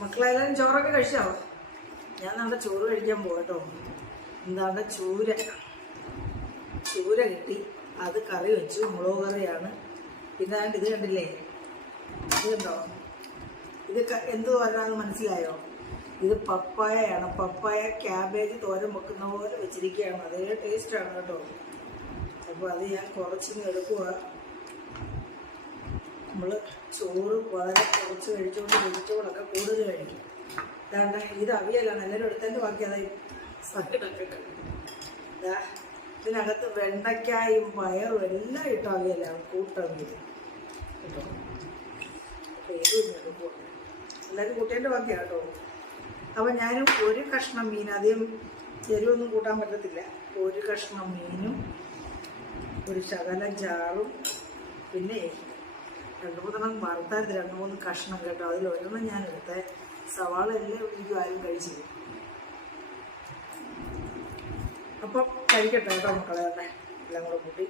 മക്കളെല്ലാവരും ചോറൊക്കെ കഴിച്ചോ? ഞാൻ നമ്മുടെ ചോറ് കഴിക്കാൻ പോകട്ടോ. എന്താണ് ചൂര കിട്ടി, അത് കറി വെച്ചു, മുളക് കറിയാണ്. പിന്നെ ഇത് കണ്ടില്ലേ, ഇത് കണ്ടോ, ഇത് എന്ത് തോരനാണെന്ന് മനസ്സിലായോ? ഇത് പപ്പായയാണ്. പപ്പായ ക്യാബേജ് തോരൻ വെക്കുന്ന പോലെ വെച്ചിരിക്കുകയാണ്. അതേ ടേസ്റ്റാണ് കേട്ടോ. അപ്പോൾ അത് ഞാൻ കുറച്ചിന് എടുക്കുക. നമ്മൾ ചോറ് വളരെ കുറച്ച് കഴിച്ചുകൊണ്ട് വെജിറ്റബിളൊക്കെ കൂടുതൽ കഴിക്കും. അതാണ്ട് ഇത് അവിയലാണ്. എല്ലാവരും എടുത്തതിൻ്റെ ബാക്കി അതായി സൈഡൊക്കെ ഇതാ. ഇതിനകത്ത് വെണ്ടയ്ക്കായും പയറും എല്ലാം ഇട്ട അവിയലാണ്, കൂട്ടവിയൽ കേട്ടോ. അപ്പോൾ ഇത് എടുക്കുക. എല്ലാവരും കൂട്ടേൻ്റെ ബാക്കിയാണ് കേട്ടോ. അപ്പോൾ ഞാനും ഒരു കഷ്ണം മീൻ, അധികം എരിവൊന്നും കൂട്ടാൻ പറ്റത്തില്ല, ഒരു കഷ്ണം മീനും ഒരു ശകലം ചാറും പിന്നെ 2-3 വറുത്താൽ 2-3 കഷ്ണം കേട്ടോ. അതിലൊരെണ്ണം ഞാൻ എടുത്തേ. സവാള എല്ലാം എനിക്ക് ആരും കഴിച്ചില്ല. അപ്പം കഴിക്കട്ടെ കേട്ടോ മക്കളെ. എല്ലാം കൂടെ കൂട്ടി